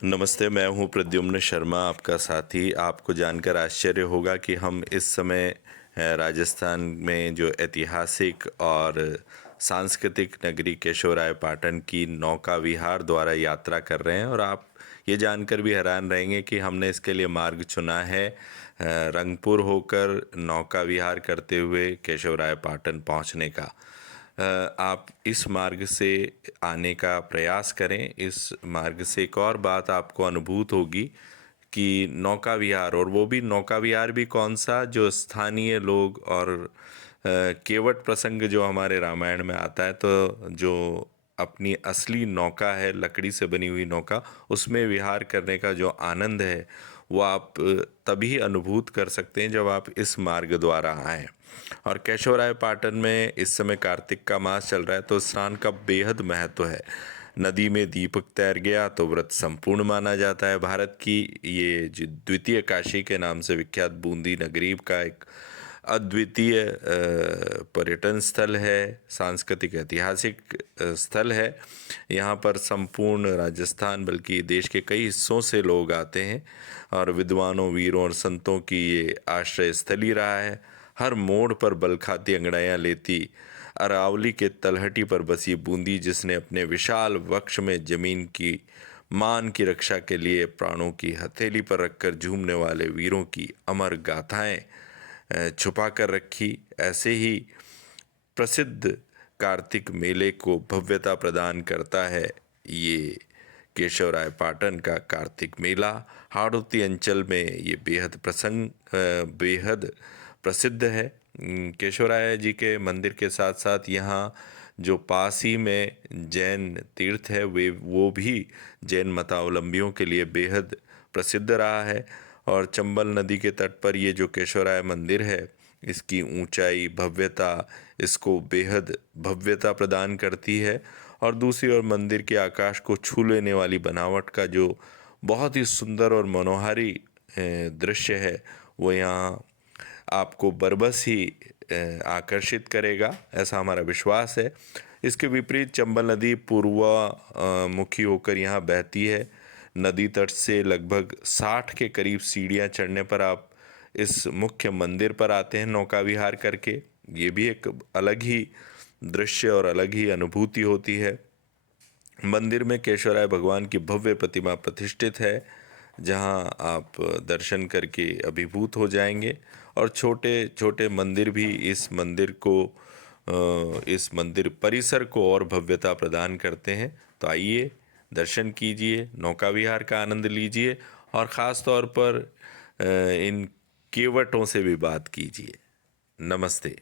नमस्ते, मैं हूँ प्रद्युम्न शर्मा, आपका साथी। आपको जानकर आश्चर्य होगा कि हम इस समय राजस्थान में जो ऐतिहासिक और सांस्कृतिक नगरी केशवरायपाटन की नौका विहार द्वारा यात्रा कर रहे हैं। और आप ये जानकर भी हैरान रहेंगे कि हमने इसके लिए मार्ग चुना है रंगपुर होकर नौका विहार करते हुए केशवरायपाटन पहुँचने का। आप इस मार्ग से आने का प्रयास करें। इस मार्ग से एक और बात आपको अनुभूत होगी कि नौका विहार, और वो भी नौका विहार भी कौन सा, जो स्थानीय लोग और केवट प्रसंग जो हमारे रामायण में आता है, तो जो अपनी असली नौका है, लकड़ी से बनी हुई नौका, उसमें विहार करने का जो आनंद है वो आप तभी अनुभूत कर सकते हैं जब आप इस मार्ग द्वारा आएँ। और केशवरायपाटन में इस समय कार्तिक का मास चल रहा है, तो स्नान का बेहद महत्व है। नदी में दीपक तैर गया तो व्रत संपूर्ण माना जाता है। भारत की ये जो द्वितीय काशी के नाम से विख्यात बूंदी नगरी का एक अद्वितीय पर्यटन स्थल है, सांस्कृतिक ऐतिहासिक स्थल है। यहाँ पर संपूर्ण राजस्थान बल्कि देश के कई हिस्सों से लोग आते हैं और विद्वानों, वीरों और संतों की ये आश्रय स्थली रहा है। हर मोड़ पर बल खाती अंगड़ाइयाँ लेती अरावली के तलहटी पर बसी बूंदी, जिसने अपने विशाल वक्ष में जमीन की मान की रक्षा के लिए प्राणों की हथेली पर रखकर झूमने वाले वीरों की अमर गाथाएं छुपा कर रखी। ऐसे ही प्रसिद्ध कार्तिक मेले को भव्यता प्रदान करता है ये केशवरायपाटन का कार्तिक मेला। हाड़ौती अंचल में ये बेहद प्रसिद्ध है। केशवराय जी के मंदिर के साथ साथ यहाँ जो पास ही में जैन तीर्थ है, वे वो भी जैन मतावलंबियों के लिए बेहद प्रसिद्ध रहा है। और चंबल नदी के तट पर ये जो केशवराय मंदिर है, इसकी ऊंचाई, भव्यता इसको बेहद भव्यता प्रदान करती है। और दूसरी ओर मंदिर के आकाश को छू लेने वाली बनावट का जो बहुत ही सुंदर और मनोहारी दृश्य है, वो यहाँ आपको बरबस ही आकर्षित करेगा, ऐसा हमारा विश्वास है। इसके विपरीत चंबल नदी पूर्वामुखी होकर यहाँ बहती है। नदी तट से लगभग 60 के करीब सीढ़ियाँ चढ़ने पर आप इस मुख्य मंदिर पर आते हैं नौका विहार करके। ये भी एक अलग ही दृश्य और अलग ही अनुभूति होती है। मंदिर में केशवराय भगवान की भव्य प्रतिमा प्रतिष्ठित है, जहां आप दर्शन करके अभिभूत हो जाएंगे। और छोटे छोटे मंदिर भी इस मंदिर परिसर को और भव्यता प्रदान करते हैं। तो आइए दर्शन कीजिए, नौका विहार का आनंद लीजिए और ख़ास तौर पर इन केवटों से भी बात कीजिए। नमस्ते।